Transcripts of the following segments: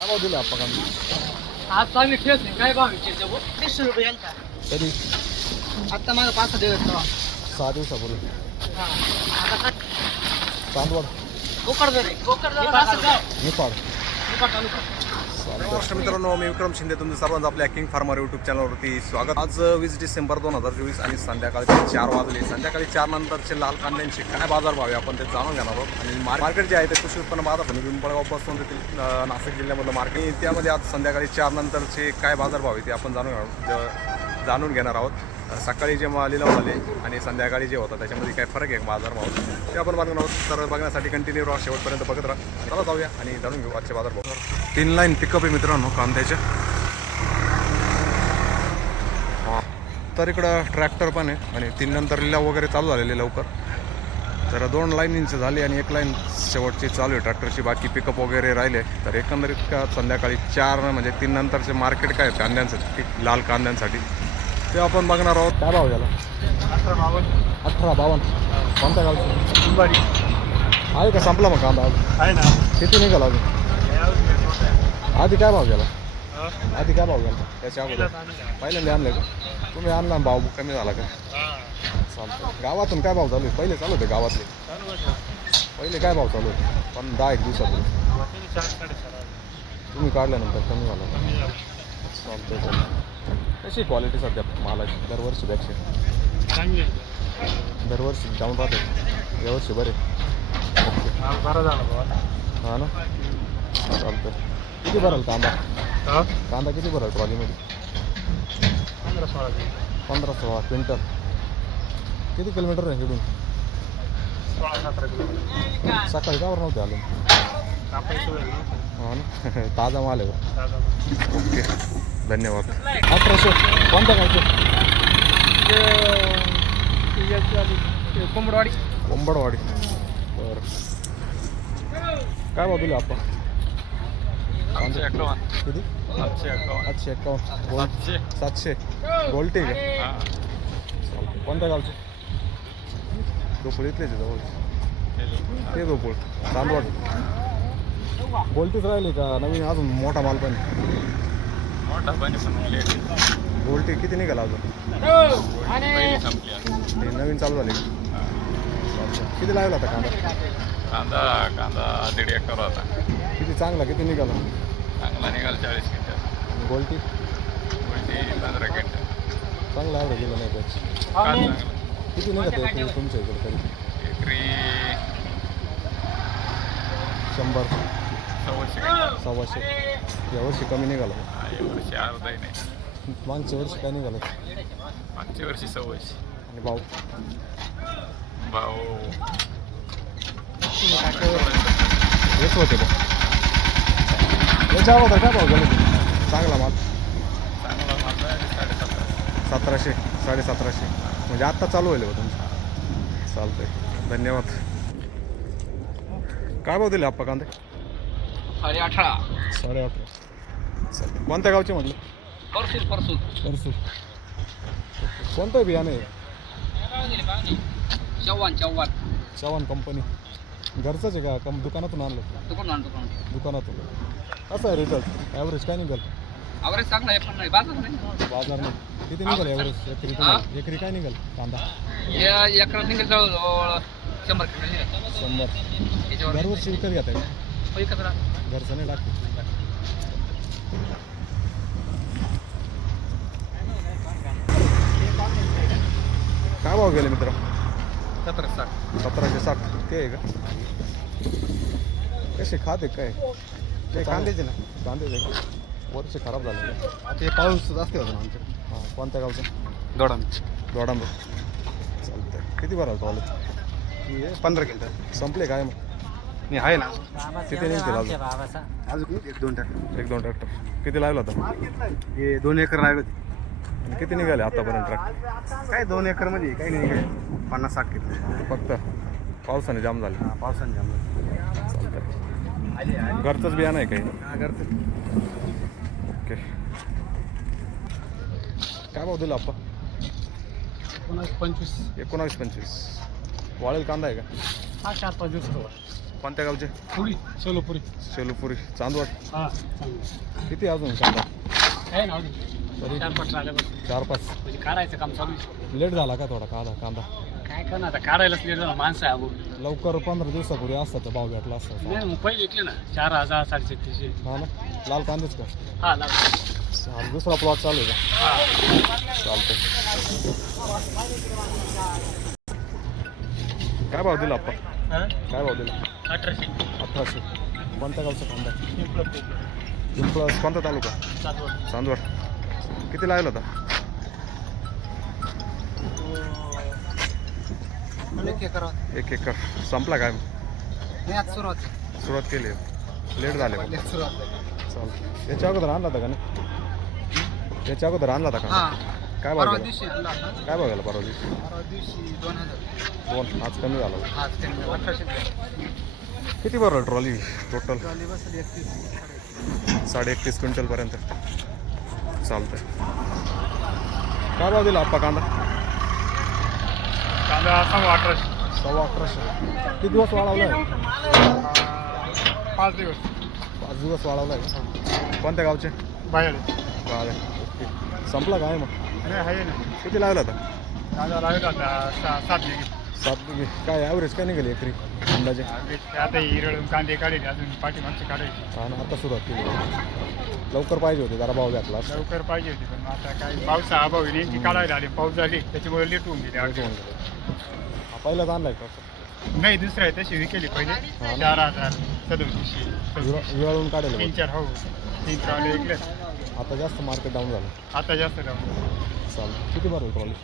काय भाव दिले आपण कांदे आज आम्ही ठेवत नाही काय भाव विचारतो भाऊ? वीस रुपये गेलता कधी आता माझा पाच सहा दिवस तेव्हा. सहा दिवसापूर्वी हा. आता काय? असं गाव. निपाड निपाट तालुका. नमस्कार मित्रांनो मी विक्रम शिंदे. तुमचं सर्वांचं आपल्या किंग फार्मर यूट्यूब चॅनलवरती स्वागत. आज वीस डिसेंबर दोन हजार चोवीस आणि संध्याकाळचे चार वाजले. संध्याकाळी चार नंतरचे लाल कांद्यांचे काय बाजार भाव आहे आपण ते जाणून घेणार आहोत. आणि मार्केट जे आहे ते कृषी उत्पन्न बाजार समिती पिंपळगावपासून तेथील नाशिक जिल्ह्यामधलं मार्केट. त्यामध्ये आज संध्याकाळी चार नंतरचे काय बाजार भाव आहे ते आपण जाणून जाणून घेणार आहोत. सकाळी जे मा- लिलाव आणि संध्याकाळी जे होता त्याच्यामध्ये काय फरक आहे बाजार भाव? ते आपण बघणार आहोत. तर बघण्यासाठी कंटिन्यू राहा. शेवटपर्यंत बघत राहा. चला जाऊया आणि जाणून घेऊ आजचे बाजार भाव. तीन लाईन पिकअप आहे मित्रांनो कांद्याच्या तर इकडं ट्रॅक्टर पण आहे आणि तीन नंतर लिलाव वगैरे चालू झालेले लवकर. तर दोन लाईनींचे झाले आणि एक लाईन शेवटची चालू आहे. ट्रॅक्टरची बाकी पिकअप वगैरे राहिले. तर एकंदरीत का संध्याकाळी चार म्हणजे तीन नंतरचे मार्केट काय आहे? कांद्यांसाठी लाल कांद्यांसाठी. ते आपण बघणार आहोत. काय भाव गेला अठरा बावन्न. कोणत्या गावचं? आहे का? संपला मग कांदा? आज? किती निघाला अजून? आधी काय भाव गेला आधी काय भाव गेला त्याच्या अगोदर. पहिल्यांदा आणलं. का? तुम्ही आणला आणि भाव? कमी झाला का? चालतं गावातून काय भाव चालू आहे? पहिले चालू होते गावातले. पहिले काय भाव चालू होते? पण दहा एक दिवसापूर्वी. तुम्ही काढल्यानंतर कमी झाला. चालतं चालतं कशी क्वालिटी सध्या मालाची? दरवर्षीपेक्षा दरवर्षी जाऊन राहते. यावर्षी बरे. हा ना? चालतं किती भराल कांदा? कांदा किती भराल ट्रॉलीमध्ये? पंधरा सोळा क्विंटल. किती किलोमीटर आहे इकडून सकाळी कावर नव्हते आले? हा ना ताजा माल आहे. ओके धन्यवाद अठराशे कोणत्या गावचे ते याची आली, ते कोंबडवाडी कोंबडवाडी बरं काय भाव दिले आपण किती आठशे एकावन्न गोल सातशे सातशे गोल्टी का. कोणत्या गावचे दोपळ इथलेच आहे जवळ ते दोपळ चांदवड गोल्टीच राहिली का? नवीन अजून मोठा माल पण? मोठा पाणी गोल्टी किती निघाला अजून? नवीन चालू झाले. किती लागला होता कांदा? कांदा कांदा दीड एकर होता. किती चांगला किती निघाला? चांगला निघाल चाळीस क्विंटल. गोल्टी उलटी पंधरा क्विंटल. चांगला ॲव्हरेज गेला नाही त्याची किती निघत आहे तुमच्या इकडे तरी? एकरी शंभर. सव्वाशे क्विंटल सव्वाशे यावर्षी कमी निघाला. यावर्षी अर्धाही नाही. मागच्या वर्षी काय निघालं? मागच्या वर्षी सव्वाशे आणि भाऊ? भाऊ. हेच होते बघ याच्या अगोदर काय भाव गेले चांगला माल. चांगला माल आहे साडेसतरा सतराशे साडेसतराशे. म्हणजे आत्ता चालू होईल बा तुमचं. चालतंय. धन्यवाद. काय भाव दिले आप्पा कांदे? साडे अठरा. साडे अठरा. चालतंय कोणत्या गावचे म्हटलं? परसूर परसूर. परसू कोणतं बियाणं आहे? चव्हाण चव्हाण. चव्हाण कंपनी. घरचंच आहे का? कम दुकानातून आणलं? दुकान दुकानातून. कसं आहे रिझल्ट ॲव्हरेज काय निघाल? आवरेज चांगला आहे पण नाही बाजार नाही. बाजार नाही. किती निघाल ॲव्हरेज एकरी तुम्हाला एकरी काय निघाल? कांदा. या एकरा निघेल जवळजवळ शंभर शंभर. दरवर्षी विकत जरा घरचं नाही टाकते काय भाव गेले मित्र? साठ. सतराशे साठ. ते आहे का? कसे खात काय? ते कांद्याचे ना. कांद्याचे का? वर्ष खराब झाले. ते पाऊस जास्त होता ना आमच्याकडे. हां कोणत्या गावचं? दोडा दोडांबे चालतंय. किती भराल कॉलेज पंधरा क्विंटल संपले काय मग? मी आहे ना. किती निघतील अजून? अजून एक दोन टाक एक दोन ट्रॅक्टर. किती लागला होता हे दोन एकर लागत होते. आणि किती निघाले आतापर्यंत ट्रॅक्टर? काय दोन एकरमध्ये? काही नाही काय पन्नास साठ किलो. फक्त? पावसाने जाम झाले. हा, पावसाने जाम चालतंय. घरचंच बियाणं आहे काही? ओके. काय भाव दिला आप्पा? पंचवीस. एकोणावीस पंचवीस. वाळेल कांदा आहे का? हा चार पाच दिवस कोणत्या गावचे? पुरी सोलोपुरी. सेलूपुरी. चांदवड. हा किती अजून कांदा आहे? ना तरी चार पाच आल्यापासून चार पाच. म्हणजे काढायचं काम चालू आहे. लेट झाला का थोडा कांदा कांदा? काय करणार आता? काढायलाच लेट झालं माणसं आहे अगो लवकर पंधरा दिवसापूर्वी असता तर भाव भेटला असता. नाही मग पहिले घेतले ना. चार हजार साडेछत्तीसशे हा ना? लाल कांदेच का? हा लाग हा, दुसरा प्लॉट चालू आहे का? चालतंय. काय भाव दिला आपण काय भाव दिला? अठराशे. अठराशे. कोणत्या गावचा कांदा? कोणता तालुका? सातवड चांदवड. किती लागला होता? एक एकर एक एकर. संपला काय? नाही आज सुरुवात सुरुवात केली. लेट झाले सुरुवात. चालतं याच्या अगोदर आणला होता का नाही? याच्या अगोदर आणला होता हा. का काय भाव परवा गेला? दिवशी आणला होता. काय गेला परवा दिवशी? परवा दिवशी दोन हजार. दोन. आज कमी झाला. आज त्यांनी अठराशे. किती बरं ट्रॉली? टोटल साडे एकतीस. क्विंटलपर्यंत. चालतंय. काय भाव दिला आप्पा कांदा? कांदा सव्वा अठराशे सव्वा अकराशे. किती दिवस वाढवला आहे पाच दिवस. पाच दिवस वाढवला आहे कोणत्या गावचे? बाहेर. चालेल ओके. संपला काय मग? नाही आहे ना. किती लागला होता कांदा लागला आता सात दिवस सात काय ॲव्हरेज काय निघाली एकरी अंदाजे? आता हिरळून कांदे काढले अजून पाठीमागचे काढायचे. हा ना आता सुरुवात केली. लवकर पाहिजे होते जरा भाव असता. लवकर पाहिजे होती पण आता काय पावसा अभाव यांची काढायला आली पाऊस झाली त्याच्यामुळे लेट होऊन गेली अडचण. हा, पहिलाच आणलाय का? नाही दुसरं आहे तशी विकेली पहिले. ना. चार हजार सदोतीसशे विरा- विराळून काढेल तीन चार हो. तीन ट्रॉले विकले आता जास्त मार्केट डाऊन झालं. आता जास्त डाऊन चालेल. किती भरेल ट्रॉली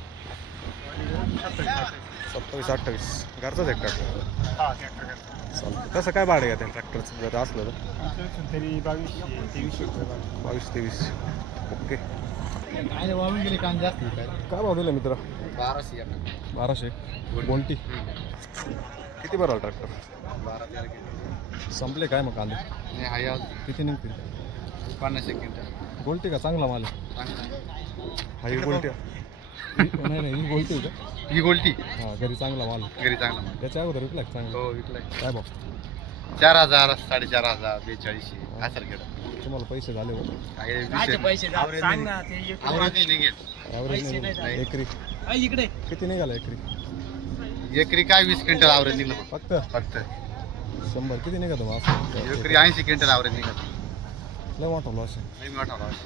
सत्तावीस अठ्ठावीस. घरचाच एक ट्रॅक्टर हा. चालतं कसं काय भाडं घेते ट्रॅक्टरचं जर असलं तर? तरी रुपये भाव. बावीस तेवीस. ओके. काय गेले जास्त भाव दिला मित्र? बाराशे एक. बाराशे. गोल्टी किती बरं ट्रॅक्टर बारा तेरा संपले काय मग कांदे? नाही हाय आज किती निघतील? पन्नास एक क्विंटल. गोल्टी का? चांगला माल आहे. चांगला हा ही गोल्टी नाही नाही ही गोल्टी आहे का? ही गोल्टी? हा घरी चांगला माल. घरी चांगला माल. त्याच्या अगोदर विकला का चांगला? हो विकलाय. काय भाव? चार हजार साडेचार हजार बेचाळीसशे असं गेलं तुम्हाला पैसे झाले होते काय विषय नाही. आवरेज नाही. निघेल ॲव्हरेज नाही नाही. एकरी. इकडे. किती निघाला एकरी? एकरी काय वीस क्विंटल आवरेज निघलं? फक्त? फक्त. शंभर. किती निघत मग? असं? एकरी ऐंशी क्विंटल आवरेज निघत लय मोठा लॉस आहे. नाही मोठा लॉस.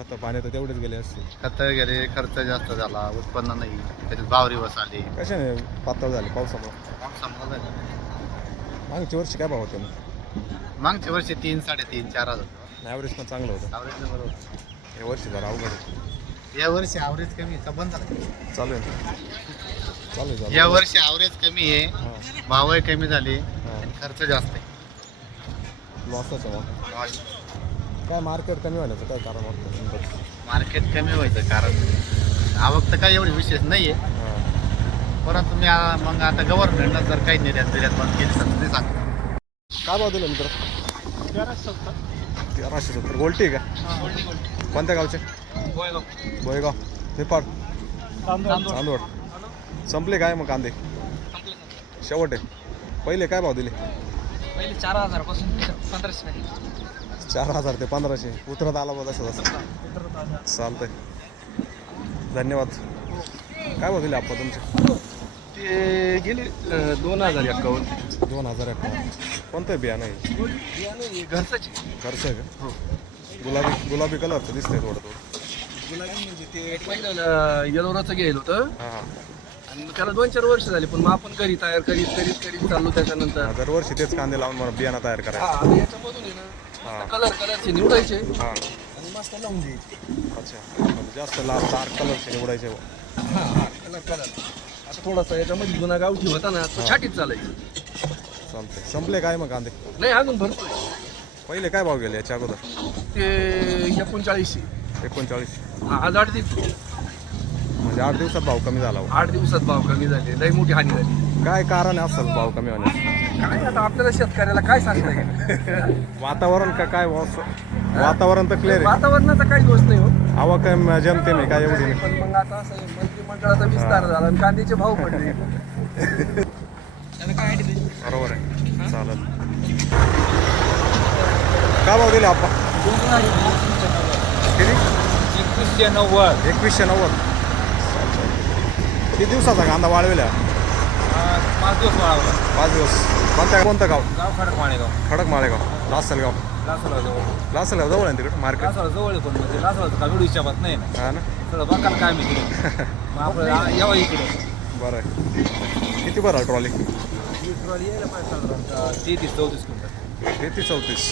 खतं पाणी तर तेवढेच गेले असते खत गेले खर्च जास्त झाला उत्पन्न नाही त्याच्यात भावरी आली. कशाने पातळ झाले? पावसामुळे? पावसामुळे झालं. मागच्या वर्षी काय भाव होते मग? मागच्या वर्षी तीन साडेतीन चार हजार ॲव्हरेज पण चांगलं होतं. आवरेज बरोबर या वर्षी जरा अवघड आहे. या वर्षी आवरेज कमी आहे. बंद झाला चालू आहे ना? चालू आहे चालू या आहे. वर्षी आवरेज कमी आहे हां. भावही कमी झाले हां. खर्च जास्त आहे. लॉसच आहे मग. काय मार्केट कमी होण्याचं काय कारण वाटतं? मार्केट कमी व्हायचं कारण आवक तर काही एवढी विशेष नाही आहे परंतु मी आ- मग आता गव्हर्नमेंटनं जर काही निर्यात निर्यात बंद केली तर ते सांग. काय भाव दिलं मित्र? तेराशे सत्तर. गोल्टी आहे का? कोणत्या गावचे? बोयगाव. निपाड चांदवड. संपले काय मग कांदे? शेवट. आहे पहिले काय भाव दिले? पहिले चार हजारपासून पंधराशे चार हजार ते पंधराशे. उतरत आला बघ तसं तसं. चालतंय. धन्यवाद. काय दिले आपण तुमचे? ते गेले दोन हजार एक्कावन्न दोन हजार अठरा कोणतं बियाणं आहे घरचंच घरचं आहे का? गुलाबी गुलाबी कलरचं दिसतंय थोडं थोडं. गुलाबी म्हणजे ते पहिलं येलोराचं गेलं होतं. हां हां. त्याला दोन चार वर्ष झाली पण मग आपण घरी तयार करीत करीत करीत चाललो त्याच्यानंतर. हा, दरवर्षी तेच कांदे लावून मला बियाणं तयार हा करायचं याच्यामधून हा. कलर कलरचे निवडायचे. हां. आणि मस्त लावून द्यायचे. अच्छा. म्हणजे जास्त लाल डार्क कलरचे निवडायचे. हा हा कलर कलर आता थोडासा याच्यामध्ये जुना गावठी होता ना तो छाटीत चालायचं. संपले काय मग कांदे? नाही अजून भरतोय पहिले काय भाव गेले याच्या अगोदर? ते एकोणचाळीसशे एकोणचाळीस. हा, आज आठ दिवस. म्हणजे आठ दिवसात भाव कमी झाला. आठ दिवसात भाव कमी झाले. लई मोठी हानी झाली. काय कारण आहे असेल भाव कमी होण्याचं? काय आता आपल्याला शेतकऱ्याला काय सांगता येईल? वातावरण का काय? वातावरण तर क्लिअर आहे. वातावरणाचा काही दोष नाही हो. आवक आहे, जमते नाही काय एवढी नाही. पण मग आता असं आहे, मंत्रिमंडळाचा विस्तार झाला आणि कांद्याचे भाव पडले. बरोबर आहे. चालेल. काय भाव दिले आपण किती? एकवीसशे नव्वद. एकवीसशे नव्वद. किती दिवसाचा कांदा वाळविला? पाच दिवस वाढवला पाच दिवस. कोणत्या कोणतं गाव? गाव खडक माळेगाव खडक माळेगाव लासलगाव लासला जवळ. लासलगाव जवळ आहे तिकडं? मार्केट? लासला जवळ आहे पण म्हणजे लासला का व्हिडिओ हिशोबात नाही ना हा ना? सगळं बघायला काय मी तिकडे. मग आपलं आ- यावं इकडे. बरं. आहे किती बरं ट्रॉली? यायला पाहिजे साधारणतः तेहतीस चौतीस क्विंटल. तेहतीस चौतीस.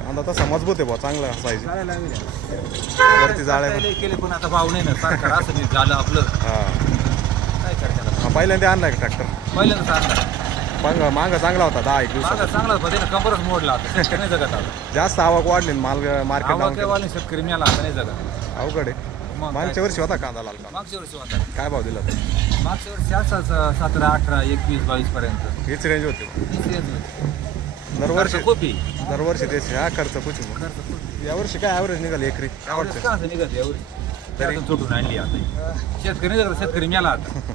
कांदा तसा मजबूत आहे बा चांगला साईज वरती जाळ्या पण- केले पण आता भाव नाही ना. सरकार असं नाही झालं आपलं. हा. काय करताना हा पहिल्यांदा आणलाय ट्रॅक्टर पहिल्यांदा पण मागं चांगला होता दहा एक दिवसात मागं चांगला होता त्यानं कंबरच मोडला आता शेतकरी नाही जगत आता. जास्त आवक वाढली ना माल मार्केट डाऊन केलं. आवाज शेतकरी मिळाला आता नाही जगत. अवघड आहे. मग मागच्या? वर्षी होता कांदा लाल का मागच्या वर्षी होता. काय भाव दिला तर मागच्या वर्षी असाच सतरा अठरा एकवीस बावीस पर्यंत. हीच रेंज होती range होती. दरवर्षी खर्च आहे. दरवर्षी तेच हा खर्च कुछ मग. खर्च. यावर्षी काय ॲव्हरेज निघाली एकरी? काय वाटतं का असं निघत एवढी त्यातून सुटून आणली आता. शेतकरी नाही जगत शेतकरी मेला आता.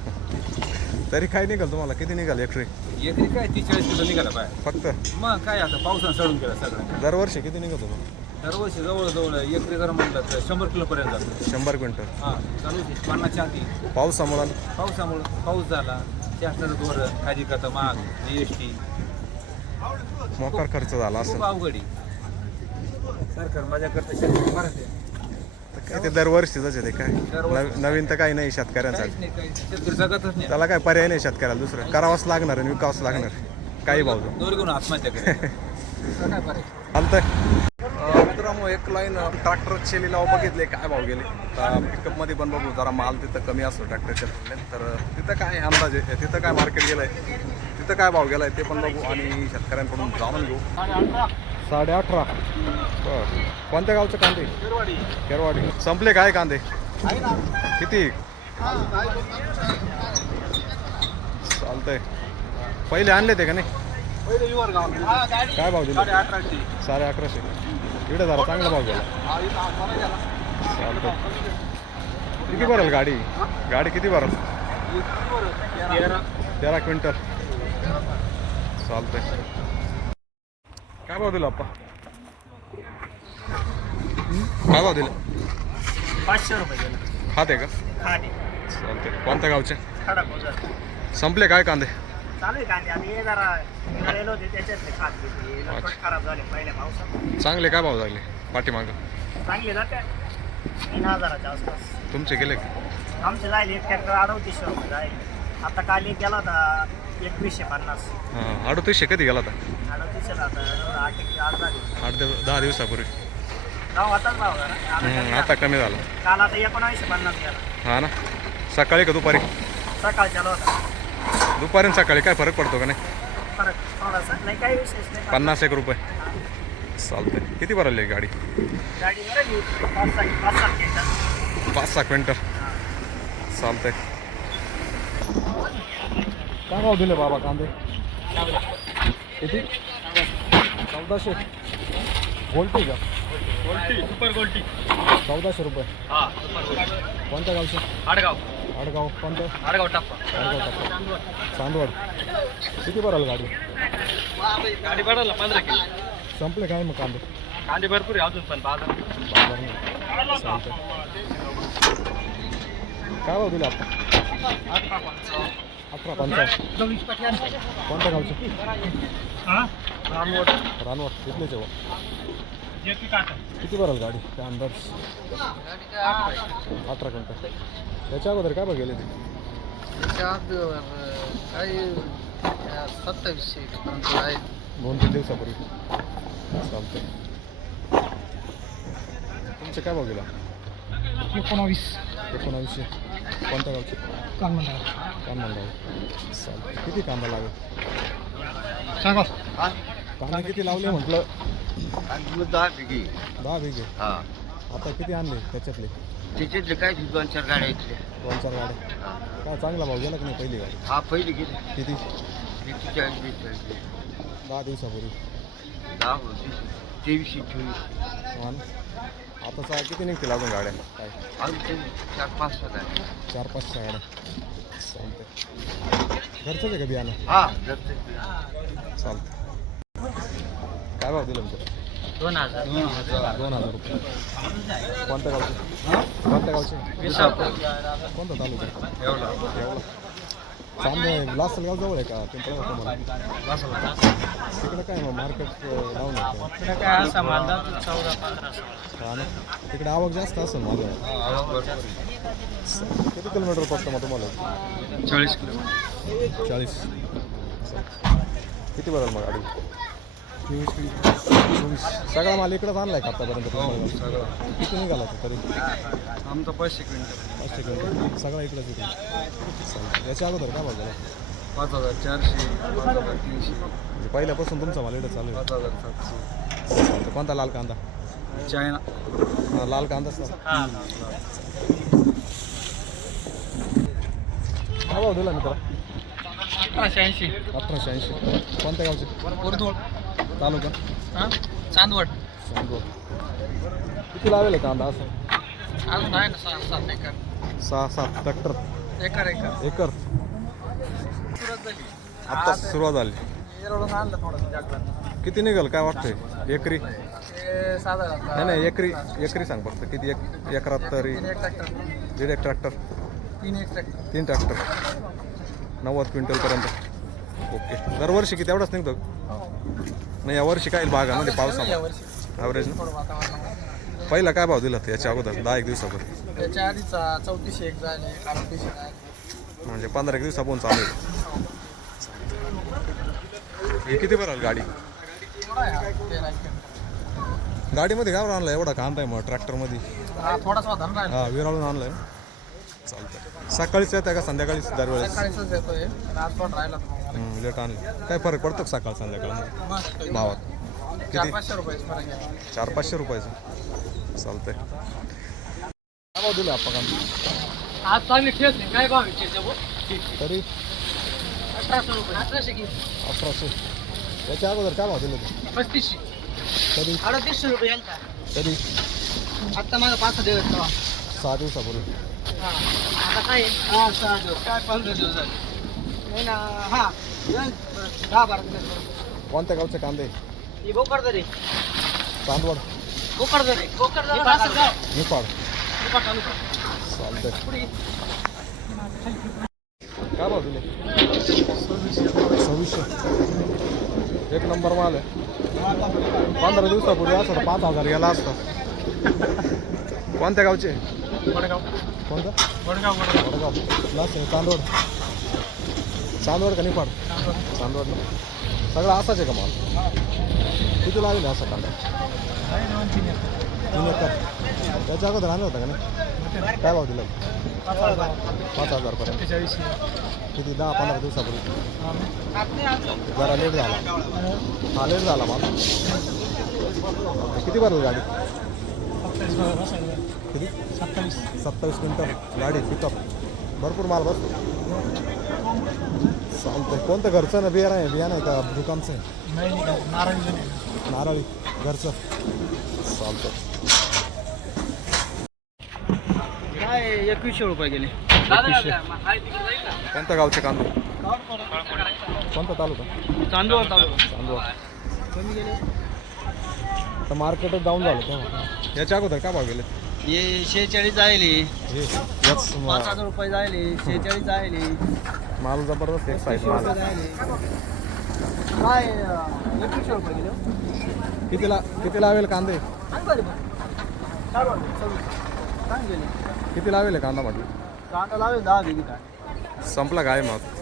तरी काय निघाल तुम्हाला? किती निघाल एकरी एकरी काय? तीस चाळीस किलो निघाला पाहिजे फक्त? मग काय आता पावसानं सडून गेलं सगळं. दरवर्षी किती निघत तुम्हाला? दरवर्षी जवळजवळ एकरी जर म्हणलं तर शंभर किलो पर्यंत जातं. शंभर क्विंटल. हा चालू आहे. पन्नासच्या आधी. पावसामुळे? पावसामुळं पाऊस झाला. शासनाचं धोरण खाजी खतं महाग जी एस टी मोकार खर्च झाला खूप असं अवघड आहे. सरकार माझ्या करता शेतकरी बरंच आहे काय ते दरवर्षीच आहे ते काय. नव- नवीन तर काही नाही शेतकऱ्यांसाठी. काहीच नाही काही शेतकरी जगतच नाही. त्याला काय पर्याय नाही शेतकऱ्याला दुसरं. करावंच लागणार आणि विकावंच लागणार. काही भाव जाऊ दोरी घेऊन आत्महत्या करे काय पर्याय? चालतंय. मित्रांनो एक लाईन ट्रॅक्टरचे लिलाव बघितले काय भाव गेले? पिकअपमध्ये पण बघू जरा माल तिथं कमी असतो ट्रॅक्टरच्या तुलनेत. तर तिथं काय अंदाज आहे? तिथं काय मार्केट गेलंय? तिथं काय भाव गेलाय ते पण बघू आणि शेतकऱ्यांकडून जाणून घेऊ. साडे अठरा बरं. कोणत्या गावचं कांदे? केरवाडी. संपले काय कांदे? किती? चालतंय. पहिले आणले ते का नाही? काय भाव दिले? साडे अकराशे इकडे झाला चांगला भाव झाला चालतंय. किती भरल गाडी? गाडी किती भरल? तेरा क्विंटल. चालतंय. काय भाव दिला अप्पा काय भाव दिला? पाचशे रुपये गेलं खात आहे का? खाली चालतंय. कोणत्या गावचे? होतं संपले काय कांदे? चालू आहे कांदे. आता हे जरा होते त्याच्यातले खात घेतले. खराब झाले पहिल्या पावसात. चांगले काय भाव झाले पाठीमागं? चांगले जाते. तीन हजाराच्या आसपास. तुमचे गेले का? आमचे जाईल एक ट्रॅक्टर अडवतीसशे रुपये जाईल आता काल एक गेला होता एकवीसशे पन्नास. हां अडतीसशे कधी गेला होता? आठ एक आठ झाले. आठ दिव- दहा दिवसापूर्वी. भाव आता हम्म, कमी आता कमी झाला. काल आता एकोणावीसशे पन्नास गेला. हा ना? सकाळी का दुपारी? होता. दुपारी आणि सकाळी काय फरक पडतो का नाही? फरक थोडासा. नाही काही विशेष नाही. पन्नास एक रुपये. चालतंय. किती भरली गाडी गाडी? बरं घेऊ पाच सहा पाच सात क्विंटल. पाच सहा क्विंटल. चालतंय. काय भाव दिले बाबा कांदे किती चौदाशे गोल्टी का सुपर गोल्टी चौदाशे रुपये. हा कोणत्या गावचे? आडगाव. आडगाव कोणतं? आडगाव टप्पा. आडगाव टप्पा. चांदवड. किती भराल गाडी? गाडी पडायला पंधरा किलो. संपले काय मग कांदे? कांदे भरपूर आहे अजून पण बाज़ार बाज़ार नाही. चालतंय. काय भाव दिले आपण? अठरा पंचावन्न. कोणत्या गावचे? रानवट. कितले जेव्हा. किती भराल गाडी? काय अंदाज? अठरा क्विंटल त्याच्या अगोदर काय बघ गेले ते? काही सत्तावीसशे आहे दोन तीन दिवसापूर्वी. चालतंय. तुमचे काय गेला? एकोणावीस. एकोणावीसशे. कोणत्या गावचे? कांदा कांदा चालतंय किती कांदा लागेल सांगा. कांदा किती लावले म्हटलं? दहा बिघी दहा बिघे हा. आता किती आणले त्याच्यातले? त्याच्यातले काय दोन चार गाड्या इथल्या. दोन चार गाड्या. काय चांगला भाव गेला की नाही पहिली गाडी? हा पहिली गेली. किती? बेचाळीस बेचाळीस. दहा दिवसापूर्वी. दहा हा ना आता किती निघतील अजून गाड्या? काय? अजून चार पाच सहा गाड्या. चार पाच सहा गाड्या. घरचंच आहे का बियाणं? हा चालतं काय भाव दिलं तुमचं? दोन हजार. दोन हजार. रुपये. कोणत्या गावचे? कोणत्या गावचे? कोणता तालुका? एवढा. चांदे लासल गाव जवळ आहे का पिंपळा तुम्हाला तिकडे काय मग मार्केट डाऊन हा ना तिकडे आवक जास्त असेल माझं किती किलोमीटर पडतं मग तुम्हाला चाळीस किलो चाळीस किती बरं मग गाडी चोवीस सगळा माल इकडंच आणलाय का आतापर्यंत तुम्हाला? किती निघाला तो तरी? आमचं पैसे क्विंटल. पाचशे किलोमीटर सगळा इकडंच इकडे. याच्या अगोदर काय भाव झाला? पाच हजार चारशे पाच हजार तीनशे. म्हणजे पहिल्यापासून तुमचा माल इकडं चालू पाच हजार सातशे. आहे. कोणता लाल कांदा? चायना. हा, लाल कांदाच काय भाव दिला मित्रा अठराशे ऐंशी. अठराशे ऐंशी. कोणत्या गावचे? तालुका? हां? चांदवड. चांदवड. किती लावेल कांदा असं अजून आहे ना सहा सात एकर. सहा सात. ट्रॅक्टर? Acre acre. एकर? सुरुवात झाली. सुरुवात झाली. येरवडून आणलं थोडंसं जागरण. किती निघाल? काय वाटतंय? एकरी? ते साधारण नाही नाही एकरी एकरी सांग फक्त. किती एक एकरात तरी? तीन एक ट्रॅक्टर. दीड एक ट्रॅक्टर? तीन एक ट्रॅक्टर. तीन ट्रॅक्टर. नव्वद क्विंटलपर्यंत. ओके. दरवर्षी किती? एवढाच निघतो? नाही यावर्षी काय भागामध्ये पावसामध्ये ॲव्हरेज पहिला काय भाव दिला याच्या अगोदर दहा एक दिवसापूर्वी. त्याच्या आधीचा चौतीसशे एक झाले अडतीसशे झाले. म्हणजे पंधरा एक दिवसापासून चालू आहे. हे किती भराल गाडी? आहे. गाडीमध्ये काय आणलं? एवढा कांदा आहे मग ट्रॅक्टरमध्ये? हा हा विराळून आणलाय. चालतं सकाळीच येत आहे का संध्याकाळीच दरवेळेस? हम्म, लेट आणलं. काय फरक पडतो का सकाळ संध्याकाळ? मस्त भावात? चार किती पाचशे फरक आहे. चार पाचशे रुपयाचं. चालतंय. काय भाव दिले आपण आज चांगली ठेच नाही काय भाव तरी? अठराशे रुपये. अठराशे की अठराशे. याच्या अगोदर काय भाव दिले ते पस्तीसशे. तरी? अडतीसशे रुपये तरी? आत्ता माझा पाच सहा दिवस तेव्हा. सहा दिवसापूर्वी. आता काय हा सहा दिवस. काय पंधरा दिवस झाले? नाही ना हा. दहा बारा दिवस कोणत्या गावचे कांदे? ही बोकडदरे चांदवड. बोकडदरे बोकडदरे निपाड निपाड चालतंय. काय भाव दिले? सव्वीसशे. एक नंबर माल आहे. पंधरा दिवसापूर्वी असं पाच हजार गेला असता. कोणत्या गावचे? वडगाव. कोणतं? वडगाव वडगाव. वडगाव. लास्ट आहे, चांदवड. चांदवड का निपाड चांदवड ना. सगळं असाच आहे का माल? किती लागेल असा कांदा? तीन एकर. त्याच्या अगोदर आणलं होतं का नाही? काय भाव दिला? पाच हजारपर्यंत किती? दहा पंधरा दिवसापूर्वी. जरा लेट झाला. हा लेट झाला माल. किती भरली गाडी? किती? सत्तावीस. सत्तावीस क्विंटल. गाडी पिकअप भरपूर माल बसतो. चालतंय. कोणतं घरचं ना बियाणं आहे? बियाणं आहे का दुकानचं आहे? नारळी घरचं. चालतं काय एकवीसशे रुपये गेले. कोणत्या गावचे कांदे? कोणता तालुका? तांदूळ तांदूळ चांदवड. तर मार्केटच डाऊन झालं तेव्हा. याच्या अगोदर काय भाव गेले? हे शेहेचाळीस जायले याच पाच हजार रुपये जायले शेहेचाळीस जायले माल जबरदस्त एक साईज माल. काय एकवीसशे रुपये हो. कितीला किती लावेल कांदे? आणि बरे बरं काय वाटलं? सव्वीस. काय गेले. किती लावेल कांदा म्हटलं? कांदा लावे दहा बिगी काय. संपला काय मग?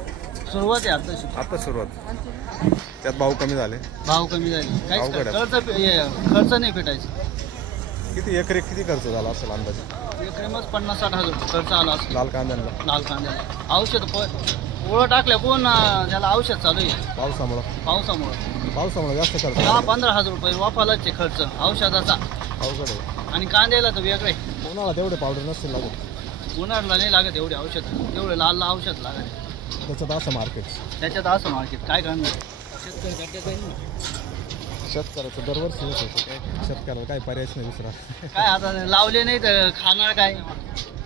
सुरुवात आहे आता आता सुरुवात. त्यात भाव कमी झाले. भाव कमी झाले. काहीच अवघड आहे. खर्च खर्च नाही भेटायचा. किती एकरी किती खर्च झाला असेल अंदाजे? एकरेमच पन्नास साठ हजार खर्च आला असतो लाल कांद्यांना लाल कांद्याला. औषध पण. ओळं टाकल्या कोण त्याला औषध चालू आहे? पावसामुळं. पावसामुळं. पावसामुळे जास्त खर्च दहा पंधरा हजार रुपये वाफालाच आहे खर्च औषधाचा. आहे. आणि कांद्याला तर वेगळे. कोणाला तेवढे पावडर नसतील लागत. उन्हाळ्याला नाही लागत एवढे औषध. एवढे लाल लाल औषध लागत. त्याच्यात असं मार्केट त्याच्यात असं मार्केट काय करणार? शेतकरी. शेतकऱ्याचं दरवर्षी हेच होतं. काय शेतकऱ्याला काही पर्यायच नाही दुसरा. काय आता लावले नाही तर खाणार काय?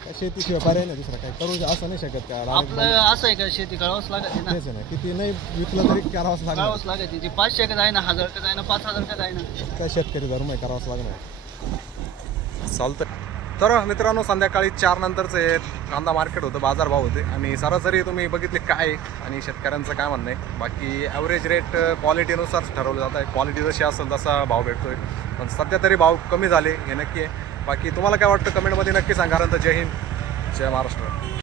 काय शेतीशिवाय पर्याय नाही दुसरा काय करू असं नाही शकत का? आपलं असं आहे का शेती करावंच लागत ना? तेच आहे ना. किती नाही विकलं तरी करावंच लागणार. करावंच लागत. ती पाचशे का जाय ना हजार का जाय ना पाच हजार का जाय ना? काय शेतकरी धर्म आहे करावंच लागणार. चालतं तर मित्रांनो संध्याकाळी चार नंतरचं हे कांदा मार्केट होतं बाजारभाव होते. आणि सरासरी तुम्ही बघितले काय आहे आणि शेतकऱ्यांचं काय म्हणणं आहे? बाकी ॲव्हरेज रेट क्वालिटीनुसार ठरवलं जात आहे क्वालिटी जशी असेल तसा भाव भेटतो आहे पण सध्या तरी भाव कमी झाले हे नक्की आहे. बाकी तुम्हाला काय वाटतं कमेंटमध्ये नक्की सांगा कारण तर जय हिंद जय महाराष्ट्र.